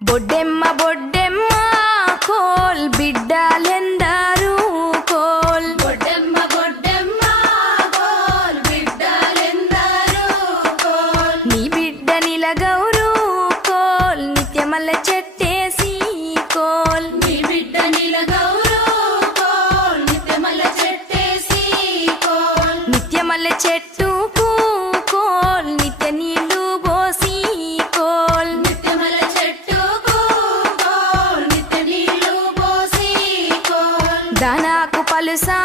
బొడ్డెమ్మ బొడ్డెమ్మ కోల్ బిడ్డలెందరూ కోల్ బొడ్డెమ్మ బొడ్డెమ్మ కోల్ బిడ్డలెందరూ కోల్ నీ బిడ్డ నిలగౌరు కోల్ నిత్యమల్ల చెట్టేసి కోల్ నీ బిడ్డ నిలగౌరు కోల్ నిత్యమల్ల చెట్టేసి కోల్ నిత్యమల్ల చెట్టుకు కోల్ నిత్య నీళ్లు పోసి కోల్ నిత్యమల్ల చెట్టుకు కోల్ నిత్య నీళ్లు పోసి కోల్ దానాకు పలుసా